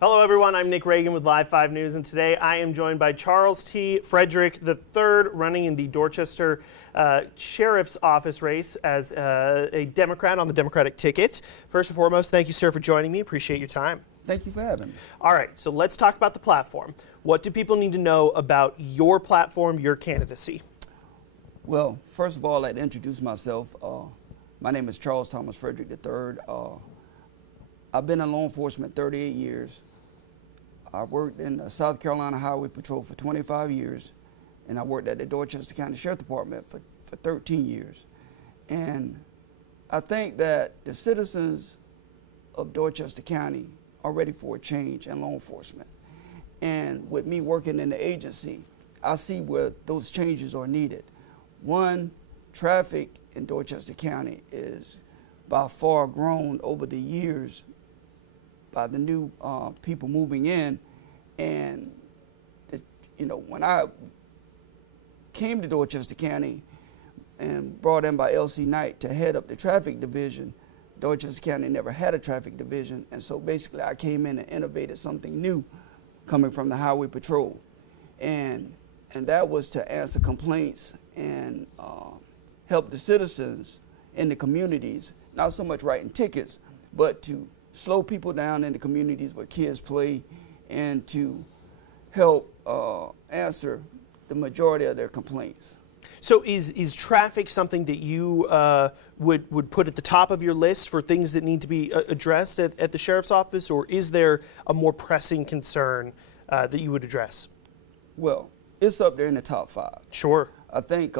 Hello everyone, I'm Nick Reagan with Live 5 News, and today I am joined by Charles T. Frederick III, running in the Dorchester Sheriff's Office race as a Democrat on the Democratic ticket. First and foremost, thank you, sir, for joining me. Appreciate your time. Thank you for having me. All right, so let's talk about the platform. What do people need to know about your platform, your candidacy? Well, first of all, I'd like to introduce myself. My name is Charles Thomas Frederick III. I've been in law enforcement 38 years. I worked in the South Carolina Highway Patrol for 25 years, and I worked at the Dorchester County Sheriff Department for 13 years. And I think that the citizens of Dorchester County are ready for a change in law enforcement. And with me working in the agency, I see where those changes are needed. One, traffic in Dorchester County is by far grown over the years by the new people moving in. And when I came to Dorchester County and brought in by L.C. Knight to head up the traffic division, Dorchester County never had a traffic division, and so basically I came in and innovated something new coming from the Highway Patrol, and that was to answer complaints and help the citizens in the communities, not so much writing tickets, but to slow people down in the communities where kids play and to help answer the majority of their complaints. So is traffic something that you would put at the top of your list for things that need to be addressed at the Sheriff's Office, or is there a more pressing concern that you would address? Well, it's up there in the top 5. Sure. I think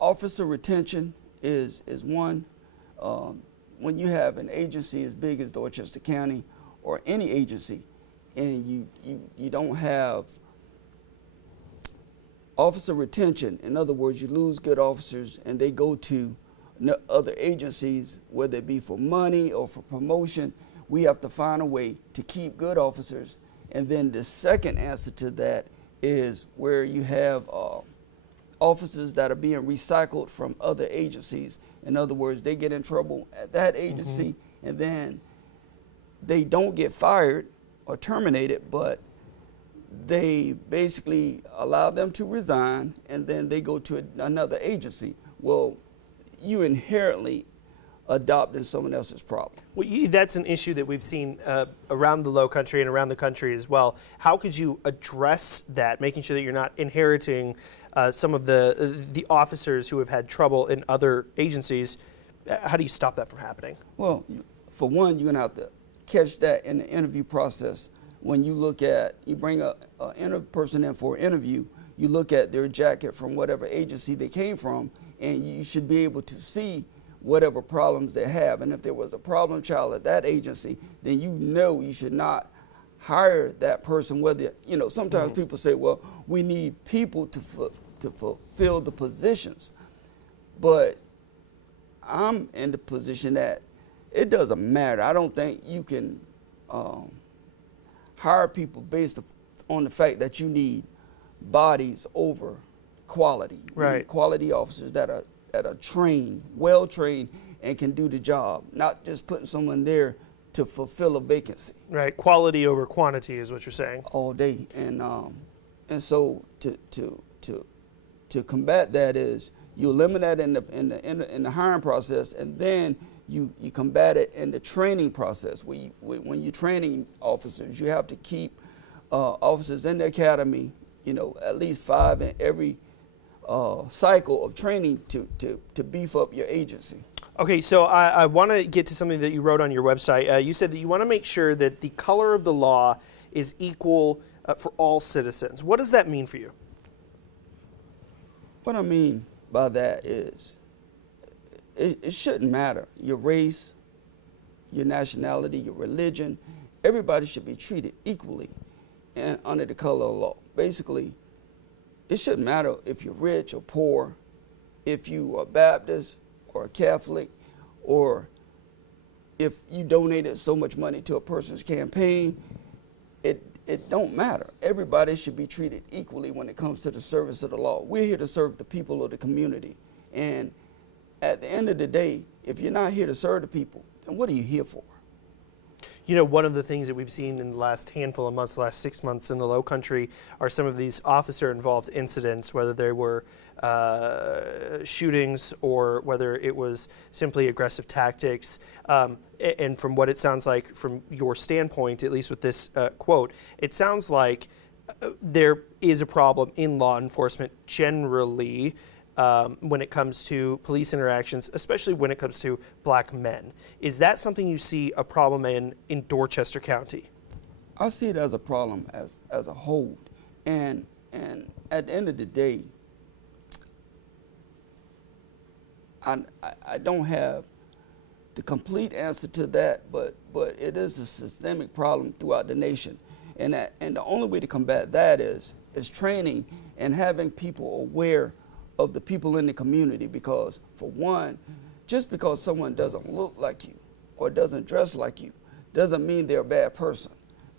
officer retention is one. When you have an agency as big as Dorchester County or any agency, and you don't have officer retention, in other words, you lose good officers and they go to other agencies, whether it be for money or for promotion, we have to find a way to keep good officers. And then the second answer to that is where you have officers that are being recycled from other agencies. In other words, they get in trouble at that agency, and then they don't get fired or terminated, but they basically allow them to resign, and then they go to another agency. Well, you inherently adopting someone else's problem. Well, that's an issue that we've seen around the Low Country and around the country as well. How could you address that, making sure that you're not inheriting some of the officers who have had trouble in other agencies? How do you stop that from happening? Well, for one, you're going to have to catch that in the interview process. When you look at, you bring a person in for an interview, you look at their jacket from whatever agency they came from, and you should be able to see whatever problems they have. And if there was a problem child at that agency, then you should not hire that person. Whether, sometimes people say, well, we need people to fulfill the positions. But I'm in the position that it doesn't matter. I don't think you can hire people based on the fact that you need bodies over quality. Right. You need quality officers that are trained, well trained, and can do the job, not just putting someone there to fulfill a vacancy. Right, quality over quantity is what you're saying. All day, and so to combat that is you eliminate that in the hiring process, and then you combat it in the training process. When you're training officers, you have to keep officers in the academy, at least 5 in every cycle of training to beef up your agency. Okay, so I want to get to something that you wrote on your website. You said that you want to make sure that the color of the law is equal for all citizens. What does that mean for you? What I mean by that is it shouldn't matter your race, your nationality, your religion. Everybody should be treated equally and under the color of law. Basically, it shouldn't matter if you're rich or poor, if you are Baptist or a Catholic, or if you donated so much money to a person's campaign. It don't matter. Everybody should be treated equally when it comes to the service of the law. We're here to serve the people of the community. And at the end of the day, if you're not here to serve the people, then what are you here for? You know, one of the things that we've seen in the last handful of months, the last 6 months in the Low Country, are some of these officer-involved incidents, whether they were shootings or whether it was simply aggressive tactics. And from what it sounds like from your standpoint, at least with this quote, it sounds like there is a problem in law enforcement generally when it comes to police interactions, especially when it comes to black men. Is that something you see a problem in Dorchester County? I see it as a problem as a whole. And at the end of the day, I don't have the complete answer to that, but it is a systemic problem throughout the nation. And the only way to combat that is training and having people aware of the people in the community, because for one, just because someone doesn't look like you or doesn't dress like you doesn't mean they're a bad person.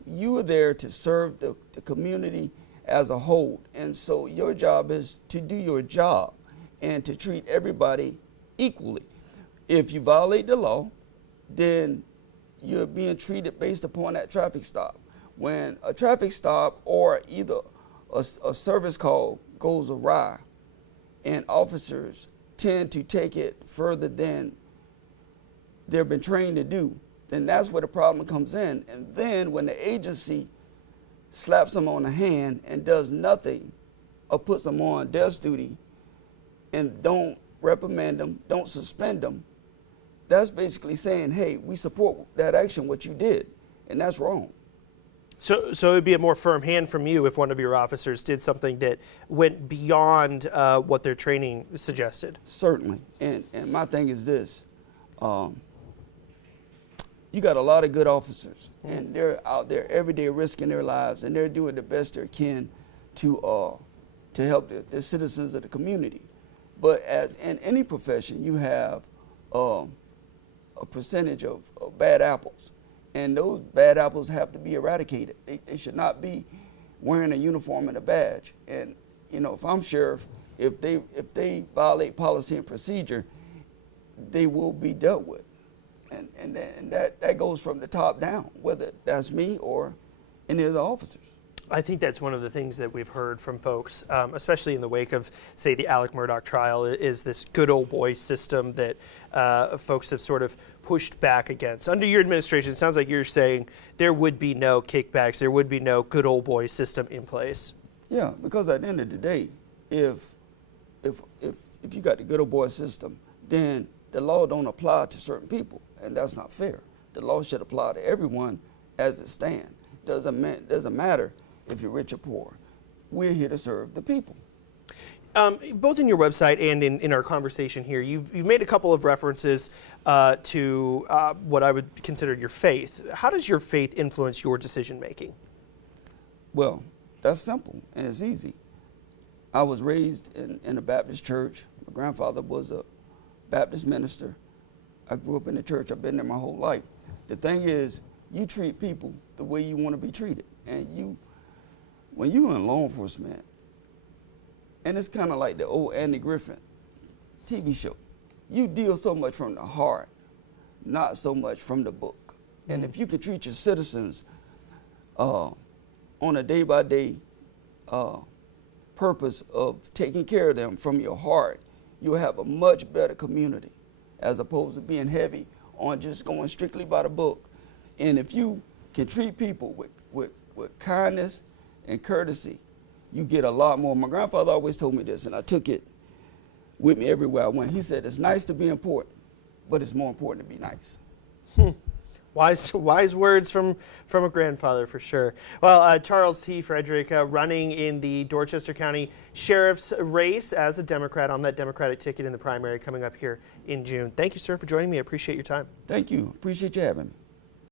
You are there to serve the community as a whole, and so your job is to do your job and to treat everybody equally. If you violate the law, then you're being treated based upon that traffic stop. When a traffic stop or either a service call goes awry and officers tend to take it further than they've been trained to do, then that's where the problem comes in. And then when the agency slaps them on the hand and does nothing or puts them on desk duty and don't reprimand them, don't suspend them, that's basically saying, hey, we support that action, what you did, and that's wrong. So it would be a more firm hand from you if one of your officers did something that went beyond what their training suggested? Certainly. And my thing is this. You got a lot of good officers, and they're out there every day risking their lives, and they're doing the best they can to help the citizens of the community. But as in any profession, you have a percentage of bad apples. And those bad apples have to be eradicated. They should not be wearing a uniform and a badge. And you know, if I'm sheriff, if they violate policy and procedure, they will be dealt with. And that goes from the top down, whether that's me or any of the officers. I think that's one of the things that we've heard from folks, especially in the wake of, say, the Alec Murdaugh trial, is this good old boy system that folks have sort of pushed back against. Under your administration, it sounds like you're saying there would be no kickbacks, there would be no good old boy system in place. Yeah, because at the end of the day, if you got the good old boy system, then the law don't apply to certain people, and that's not fair. The law should apply to everyone as it stands. Doesn't matter if you're rich or poor. We're here to serve the people. Both in your website and in our conversation here, you've made a couple of references to what I would consider your faith. How does your faith influence your decision making? Well, that's simple and it's easy. I was raised in a Baptist church. My grandfather was a Baptist minister. I grew up in the church. I've been there my whole life. The thing is, you treat people the way you want to be treated. And when you're in law enforcement, and it's kind of like the old Andy Griffin TV show, you deal so much from the heart, not so much from the book. And if you can treat your citizens on a day-by-day purpose of taking care of them from your heart, you'll have a much better community as opposed to being heavy on just going strictly by the book. And if you can treat people with kindness and courtesy, you get a lot more. My grandfather always told me this, and I took it with me everywhere I went. He said, it's nice to be important, but it's more important to be nice. Wise words from a grandfather, for sure. Well, Charles T. Frederick, running in the Dorchester County Sheriff's race as a Democrat on that Democratic ticket in the primary coming up here in June. Thank you, sir, for joining me. I appreciate your time. Thank you. Appreciate you having me.